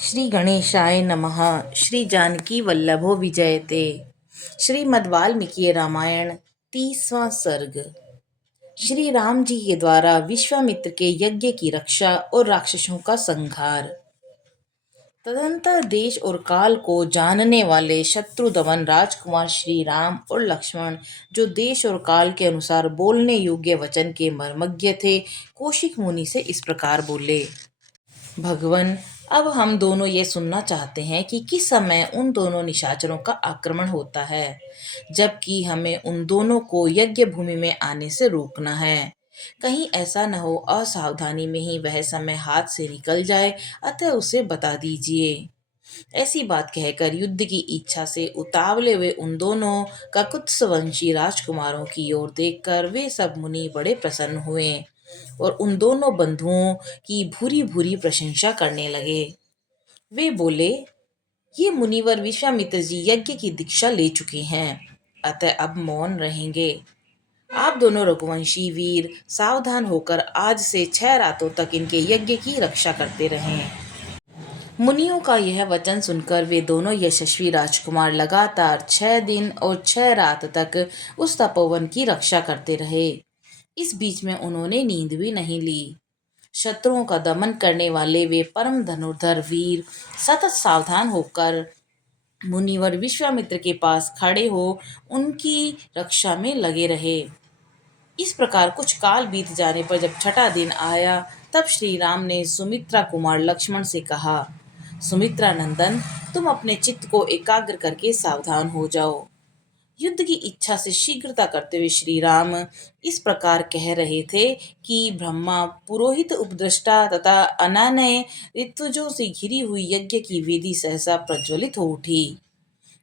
श्री गणेशाय नमः। श्री जानकी वल्लभो विजयते। श्रीमद् वाल्मीकि रामायण 30वां सर्ग। श्री राम जी के द्वारा विश्वामित्र के यज्ञ की रक्षा और राक्षसों का संहार। तदंतर देश और काल को जानने वाले शत्रुदमन राजकुमार श्री राम और लक्ष्मण, जो देश और काल के अनुसार बोलने योग्य वचन के मर्मज्ञ थे, कौशिक मुनि से इस प्रकार बोले। भगवन, अब हम दोनों ये सुनना चाहते हैं कि किस समय उन दोनों निशाचरों का आक्रमण होता है, जबकि हमें उन दोनों को यज्ञ भूमि में आने से रोकना है। कहीं ऐसा न हो असावधानी में ही वह समय हाथ से निकल जाए, अतः उसे बता दीजिए। ऐसी बात कहकर युद्ध की इच्छा से उतावले हुए उन दोनों ककुत्सवंशी राजकुमारों की ओर देखकर वे सब मुनि बड़े प्रसन्न हुए और उन दोनों बंधुओं की भूरी भूरी प्रशंसा करने लगे। वे बोले, ये मुनिवर विश्वामित्र जी यज्ञ की दीक्षा ले चुके हैं, अतः अब मौन रहेंगे। आप दोनों रघुवंशी वीर सावधान होकर आज से 6 रातों तक इनके यज्ञ की रक्षा करते रहें। मुनियों का यह वचन सुनकर वे दोनों यशस्वी राजकुमार लगातार 6 दिन और 6 रात तक उस तपोवन की रक्षा करते रहे। इस बीच में उन्होंने नींद भी नहीं ली। शत्रुओं का दमन करने वाले वे परम धनुर्धर वीर सतत सावधान होकर मुनिवर विश्वामित्र के पास खड़े हो उनकी रक्षा में लगे रहे। इस प्रकार कुछ काल बीत जाने पर जब 6ठा दिन आया, तब श्री राम ने सुमित्रा कुमार लक्ष्मण से कहा, सुमित्रा नंदन, तुम अपने चित्त को एकाग्र करके सावधान हो जाओ। युद्ध की इच्छा से शीघ्रता करते हुए श्री राम इस प्रकार कह रहे थे कि ब्रह्मा, पुरोहित, उपद्रष्टा तथा अनानय ऋत्विजों से घिरी हुई यज्ञ की वेदी सहसा प्रज्वलित हो उठी।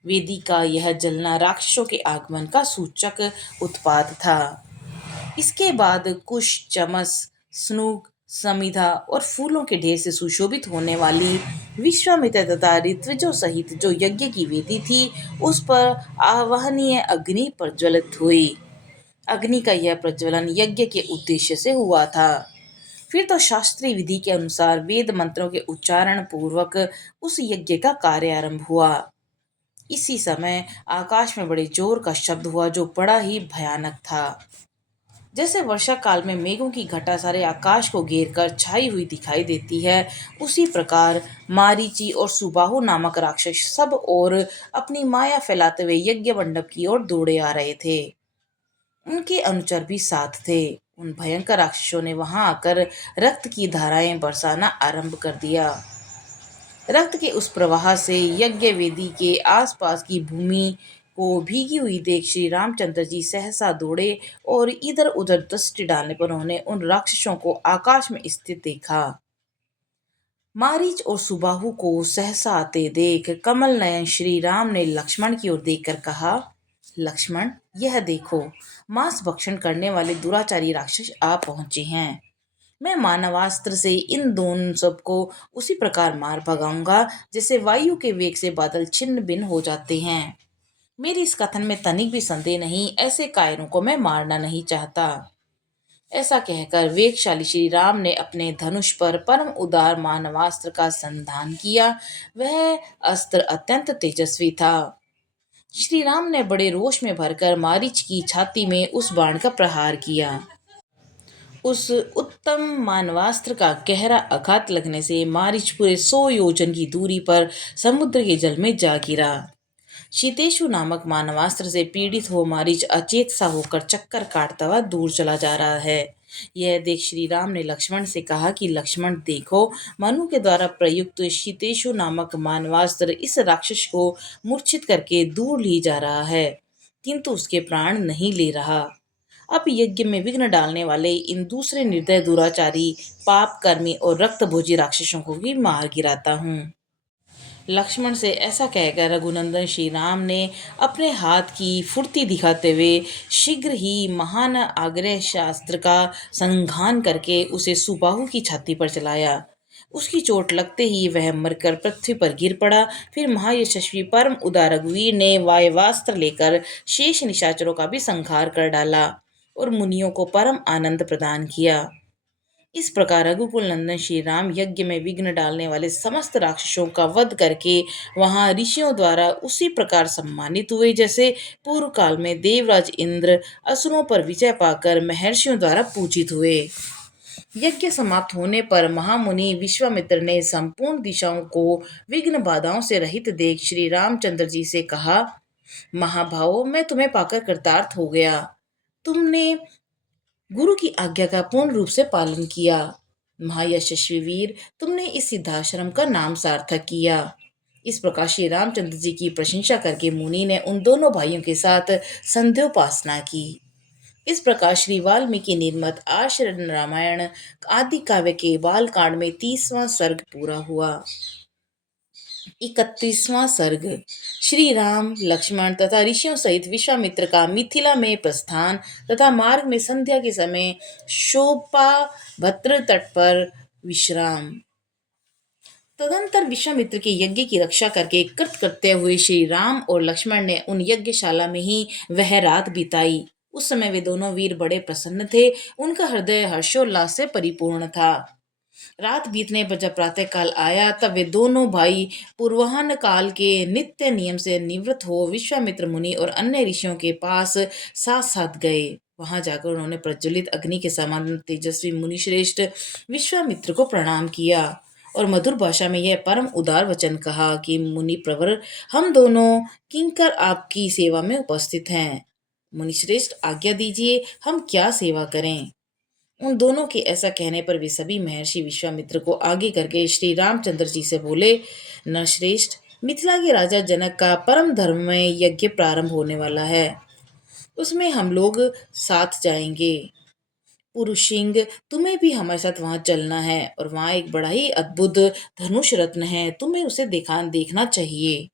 वेदी का यह जलना राक्षसों के आगमन का सूचक उत्पात था। इसके बाद कुश, चमस, स्नूक, समिधा और फूलों के ढेर से सुशोभित होने वाली विश्वामित्र तथा ऋत्विजों सहित जो यज्ञ की वेदी थी, उस पर आवाहनीय अग्नि प्रज्वलित हुई। अग्नि का यह प्रज्वलन यज्ञ के उद्देश्य से हुआ था। फिर तो शास्त्रीय विधि के अनुसार वेद मंत्रों के उच्चारण पूर्वक उस यज्ञ का कार्य आरंभ हुआ। इसी समय आकाश में बड़े जोर का शब्द हुआ, जो बड़ा ही भयानक था। जैसे वर्षा काल में मेघों की घटा सारे आकाश को घेर कर छाई हुई दिखाई देती है, उसी प्रकार मारीची और सुबाहु नामक राक्षस सब और अपनी माया फैलाते हुए यज्ञ मंडप की ओर दौड़े आ रहे थे। उनके अनुचर भी साथ थे। उन भयंकर राक्षसों ने वहां आकर रक्त की धाराएं बरसाना आरंभ कर दिया। रक्त के उस प्रवाह से यज्ञ वेदी के आसपास की भूमि को भीगी हुई देख श्री रामचंद्र जी सहसा दौड़े और इधर उधर दृष्टि डालने पर उन्होंने उन राक्षसों को आकाश में स्थित देखा। मारीच और सुबाहु को सहसा आते देख कमल नयन श्री राम ने लक्ष्मण की ओर देखकर कहा, लक्ष्मण, यह देखो, मांस भक्षण करने वाले दुराचारी राक्षस आ पहुंचे हैं। मैं मानवास्त्र से इन दोनों सबको उसी प्रकार मार भगाऊंगा जैसे वायु के वेग से बादल छिन्न भिन्न हो जाते हैं। मेरी इस कथन में तनिक भी संदेह नहीं, ऐसे कायरों को मैं मारना नहीं चाहता। ऐसा कहकर वेगशाली श्री राम ने अपने धनुष पर परम उदार मानवास्त्र का संधान किया। वह अस्त्र अत्यंत तेजस्वी था। श्री राम ने बड़े रोष में भरकर मारीच की छाती में उस बाण का प्रहार किया। उस उत्तम मानवास्त्र का गहरा आघात लगने से मारीच पूरे 100 योजन की दूरी पर समुद्र के जल में जा गिरा। शीतेशु नामक मानवास्त्र से पीड़ित हो मारीच अचेत सा होकर चक्कर काटता हुआ दूर चला जा रहा है। यह देख श्री राम ने लक्ष्मण से कहा कि लक्ष्मण, देखो, मनु के द्वारा प्रयुक्त शीतेशु नामक मानवास्त्र इस राक्षस को मूर्छित करके दूर ले जा रहा है, किंतु उसके प्राण नहीं ले रहा। अब यज्ञ में विघ्न डालने वाले इन दूसरे निर्दय, दुराचारी, पाप कर्मी और रक्तभोजी राक्षसों को भी मार गिराता हूँ। लक्ष्मण से ऐसा कहकर रघुनंदन श्री राम ने अपने हाथ की फुर्ती दिखाते हुए शीघ्र ही महान आग्रह शास्त्र का संघान करके उसे सुबाहु की छाती पर चलाया। उसकी चोट लगते ही वह मरकर पृथ्वी पर गिर पड़ा। फिर महायशस्वी परम उदार रघुवीर ने वायवास्त्र लेकर शेष निशाचरों का भी संहार कर डाला और मुनियों को परम आनंद प्रदान किया। इस प्रकार रघुकुल नंदन श्री राम यज्ञ में विघ्न डालने वाले समस्त राक्षसों का वध करके वहां ऋषियों द्वारा उसी प्रकार सम्मानित हुए जैसे पूर्व काल में देवराज इंद्र असुरों पर विजय पाकर महर्षियों द्वारा पूजित हुए। यज्ञ समाप्त होने पर महामुनि विश्वामित्र ने संपूर्ण दिशाओं को विघ्न बाधाओं से रहित देख श्री रामचंद्र जी से कहा, महाभावों, मैं तुम्हें पाकर कृतार्थ हो गया। तुमने गुरु की आज्ञा का पूर्ण रूप से पालन किया। महायशस्वी वीर, तुमने इस सिद्धाश्रम का नाम सार्थक किया। इस प्रकार श्री रामचंद्र जी की प्रशंसा करके मुनि ने उन दोनों भाइयों के साथ संध्योपासना की। इस प्रकार श्री वाल्मीकि निर्मित आश्रय रामायण आदि काव्य के बाल कांड में 30वां सर्ग पूरा हुआ। 31वां सर्ग। श्री राम, लक्ष्मण तथा ऋषियों सहित विश्वामित्र का मिथिला में प्रस्थान तथा मार्ग में संध्या के समय शोभाभद्र तट पर विश्राम। तदंतर विश्वामित्र के यज्ञ की रक्षा करके कृतकृत्य हुए श्री राम और लक्ष्मण ने उन यज्ञशाला में ही वह रात बिताई। उस समय वे दोनों वीर बड़े प्रसन्न थे। उनका हृदय हर्षोल्लास से परिपूर्ण था। रात बीतने पर जब प्रातः काल आया तब वे दोनों भाई पूर्वाह्न काल के नित्य नियम से निवृत्त हो विश्वामित्र मुनि और अन्य ऋषियों के पास साथ साथ गए। वहां जाकर उन्होंने प्रज्वलित अग्नि के समान तेजस्वी मुनि श्रेष्ठ विश्वामित्र को प्रणाम किया और मधुर भाषा में यह परम उदार वचन कहा कि मुनि प्रवर, हम दोनों किंकर आपकी सेवा में उपस्थित हैं। मुनि श्रेष्ठ, आज्ञा दीजिए, हम क्या सेवा करें। उन दोनों के ऐसा कहने पर वे सभी महर्षि विश्वामित्र को आगे करके श्री रामचंद्र जी से बोले, नरश्रेष्ठ, मिथिला के राजा जनक का परम धर्म में यज्ञ प्रारंभ होने वाला है। उसमें हम लोग साथ जाएंगे। पुरुषिंग, तुम्हें भी हमारे साथ वहां चलना है और वहां एक बड़ा ही अद्भुत धनुष रत्न है, तुम्हें उसे देखना चाहिए।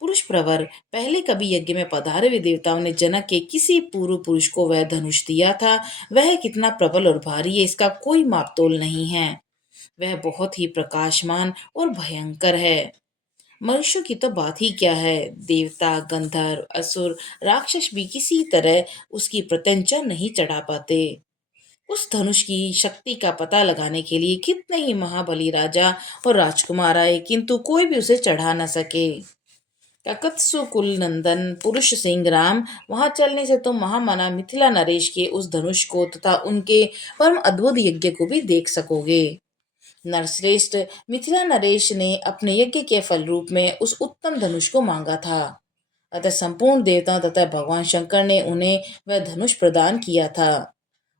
पुरुष प्रवर, पहले कभी यज्ञ में पधारे हुए देवताओं ने जनक के किसी पूर्व पुरुष को वह धनुष दिया था। वह कितना प्रबल और भारी है, इसका कोई मापतोल नहीं है। वह बहुत ही प्रकाशमान और भयंकर है। मनुष्यों की तो बात ही क्या है, देवता, गंधर्व, असुर, राक्षस भी किसी तरह उसकी प्रत्यंचा नहीं चढ़ा पाते। उस धनुष की शक्ति का पता लगाने के लिए कितने ही महाबली राजा और राजकुमार आए, किंतु कोई भी उसे चढ़ा न सके। ककत्सु कुल नंदन पुरुष सिंह राम, वहां चलने से तुम महामना मिथिला नरेश के उस धनुष को तथा उनके परम अद्भुत यज्ञ को भी देख सकोगे। नरश्रेष्ठ, मिथिला नरेश ने अपने यज्ञ के फल रूप में उस उत्तम धनुष को मांगा था। अतः संपूर्ण देवताओं तथा भगवान शंकर ने उन्हें वह धनुष प्रदान किया था।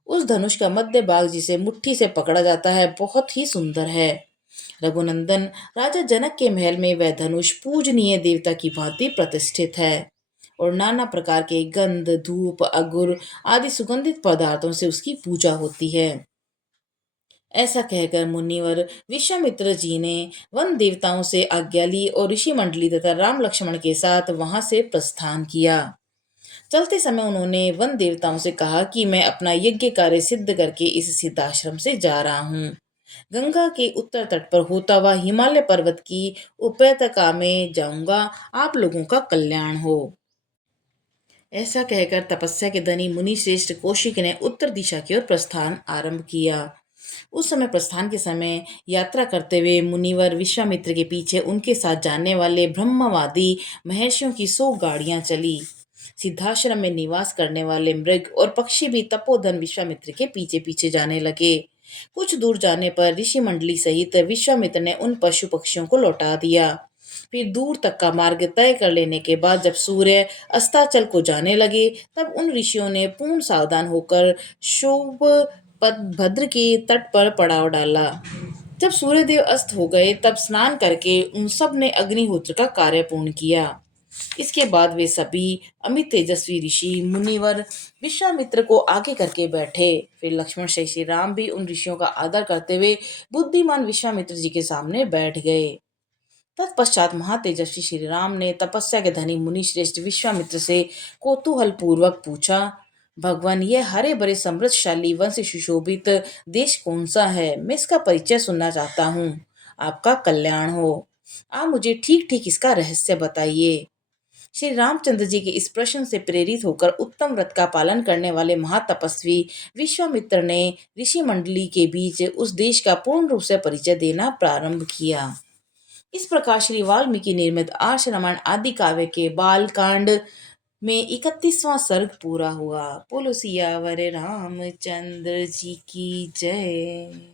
उस धनुष का मध्य भाग, जिसे मुट्ठी से पकड़ा जाता है, बहुत ही सुंदर है। रघुनंदन, राजा जनक के महल में वह धनुष पूजनीय देवता की भांति प्रतिष्ठित है और नाना प्रकार के गंध, धूप, अगुर आदि सुगंधित पदार्थों से उसकी पूजा होती है। ऐसा कहकर मुनिवर विश्वामित्र जी ने वन देवताओं से आज्ञा ली और ऋषि मंडली तथा राम लक्ष्मण के साथ वहां से प्रस्थान किया। चलते समय उन्होंने वन देवताओं से कहा कि मैं अपना यज्ञ कार्य सिद्ध करके इस सिद्धाश्रम से जा रहा हूँ। गंगा के उत्तर तट पर होता हुआ हिमालय पर्वत की उपत्यका में जाऊंगा। आप लोगों का कल्याण हो। ऐसा कहकर तपस्या के धनी मुनि श्रेष्ठ कौशिक ने उत्तर दिशा की ओर प्रस्थान आरंभ किया। उस समय प्रस्थान के समय यात्रा करते हुए मुनिवर विश्वामित्र के पीछे उनके साथ जाने वाले ब्रह्मवादी महर्षियों की 100 गाड़ियां चली। सिद्धाश्रम में निवास करने वाले मृग और पक्षी भी तपोधन विश्वामित्र के पीछे पीछे जाने लगे। कुछ दूर जाने पर ऋषि मंडली सहित विश्वामित्र ने उन पशु पक्षियों को लौटा दिया। फिर दूर तक का मार्ग तय कर लेने के बाद जब सूर्य अस्ताचल को जाने लगे तब उन ऋषियों ने पूर्ण सावधान होकर शोभ भद्र के तट पर पड़ाव डाला। जब सूर्यदेव अस्त हो गए तब स्नान करके उन सब ने अग्निहोत्र का कार्य पूर्ण किया। इसके बाद वे सभी अमित तेजस्वी ऋषि मुनिवर विश्वामित्र को आगे करके बैठे। फिर लक्ष्मण से श्री राम भी उन ऋषियों का आदर करते हुए बुद्धिमान विश्वामित्र जी के सामने बैठ गए। तत्पश्चात महातेजस्वी श्री राम ने तपस्या के धनी मुनि श्रेष्ठ विश्वामित्र से कौतूहल पूर्वक पूछा, भगवान, यह हरे भरे समृद्धशाली वन से सुशोभित देश कौन सा है? मैं इसका परिचय सुनना चाहता हूँ। आपका कल्याण हो। आप मुझे ठीक ठीक इसका रहस्य बताइए। श्री रामचंद्र जी के इस प्रश्न से प्रेरित होकर उत्तम व्रत का पालन करने वाले महातपस्वी विश्वामित्र ने ऋषि मंडली के बीच उस देश का पूर्ण रूप से परिचय देना प्रारंभ किया। इस प्रकार श्री वाल्मीकि निर्मित आर्ष रामायण आदि काव्य के बाल कांड में 31वां सर्ग पूरा हुआ। बोलो सियावर रामचंद्र जी की जय।